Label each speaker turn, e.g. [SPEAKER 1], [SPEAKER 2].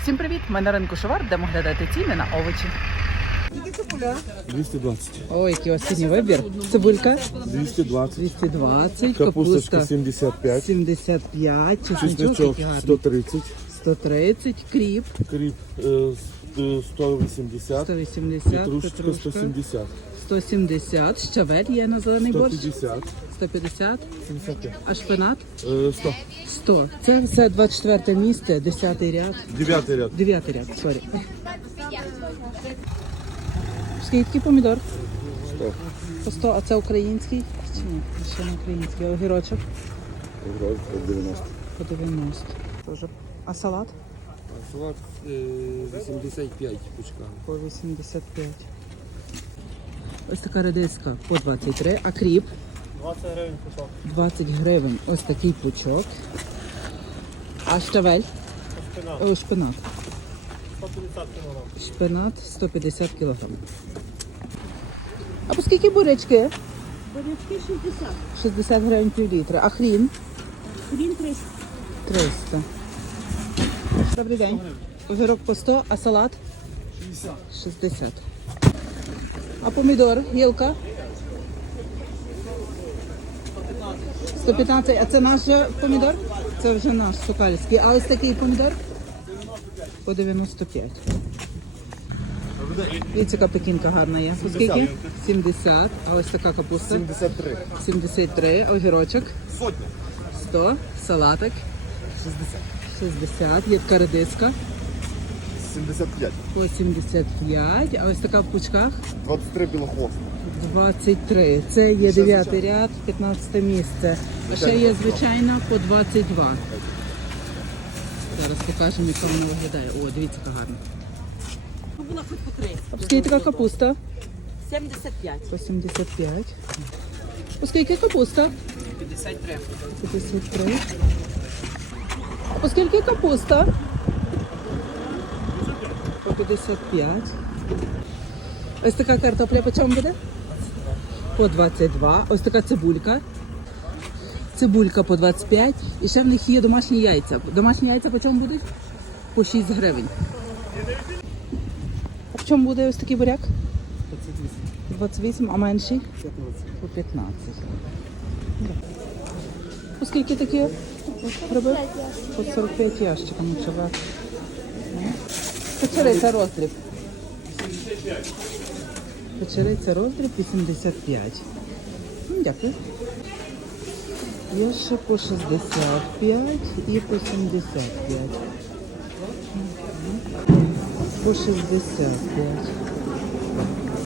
[SPEAKER 1] Всім привіт! Ми на ринку Шовар, де глядати ціни на овочі.
[SPEAKER 2] 220.
[SPEAKER 1] Ой, який осінній вибір. Цибулька
[SPEAKER 2] 220.
[SPEAKER 1] 220,
[SPEAKER 2] Капусточка
[SPEAKER 1] капуста
[SPEAKER 2] 75.
[SPEAKER 1] 75, чесничок
[SPEAKER 2] Чесничок
[SPEAKER 1] який гарний.
[SPEAKER 2] 130.
[SPEAKER 1] 130, кріп
[SPEAKER 2] Кріп 180.
[SPEAKER 1] 180,
[SPEAKER 2] Петрушечка
[SPEAKER 1] петрушка
[SPEAKER 2] 170.
[SPEAKER 1] 170, щавель є на зелений борщ
[SPEAKER 2] 150.
[SPEAKER 1] 150,
[SPEAKER 2] 75.
[SPEAKER 1] а шпинат
[SPEAKER 2] 100.
[SPEAKER 1] 100. Це все 24 місце, 10 ряд,
[SPEAKER 2] 9 ряд.
[SPEAKER 1] 9 ряд, сорі. Скільки помідор?
[SPEAKER 2] 100.
[SPEAKER 1] По 100, а це український? Чи ні? Ще не український. А огірочок?
[SPEAKER 2] Огірок по 90.
[SPEAKER 1] По 90. Тоже. А салат?
[SPEAKER 3] Салат 85 пучка.
[SPEAKER 1] По 85. Ось така редиска по 23, а кріп?
[SPEAKER 4] 20 гривень кусок.
[SPEAKER 1] 20 гривень. Ось такий пучок. А щавель?
[SPEAKER 4] Спина.
[SPEAKER 1] О, шпинат.
[SPEAKER 4] 150 кг.
[SPEAKER 1] Шпинат 150 кг. А по скільки бурячки?
[SPEAKER 5] Бурячки 60.
[SPEAKER 1] 60 гривень пів літра. А хрін?
[SPEAKER 5] Хрін 300.
[SPEAKER 1] 300. Добрий день. Огірок по 100, а салат? 60. А помідор, гілка? 115. А це наш же помідор? Це вже наш сокальський. А ось такий помідор? По 95. Дивіться, яка пекінка гарна є. По скільки? 70. А ось така капуста?
[SPEAKER 2] 73.
[SPEAKER 1] 73. Огірочок?
[SPEAKER 2] Сотня.
[SPEAKER 1] 100. Салатик? 60. Є така редиска?
[SPEAKER 2] 75.
[SPEAKER 1] По 75. А ось така в пучках?
[SPEAKER 2] 23 білохвост.
[SPEAKER 1] 23. Це є 9 ряд, 15 місце. А ще є звичайна по 22. Зараз покажемо, яка вона виглядає. О, дивіться, яка гарна.
[SPEAKER 5] Була хоч по 30.
[SPEAKER 1] А скільки така капуста?
[SPEAKER 5] 75.
[SPEAKER 1] По 75. По скільки капуста?
[SPEAKER 3] 53.
[SPEAKER 1] 53. А по скільки капуста? По 55. Ось така картопля по чому буде? По 22. Ось така цибулька. Цибулька по 25. І ще в них є домашні яйця. Домашні яйця по чому будуть? По 6 гривень. А по чому буде ось такий буряк? 28, а менший?
[SPEAKER 3] 15.
[SPEAKER 1] По 15. По скільки такі гриби? По 45 ящиків мочове. Печериця роздріб. Печериця роздріб 85. Дякую. Є ще по 65 і по 75. По 65.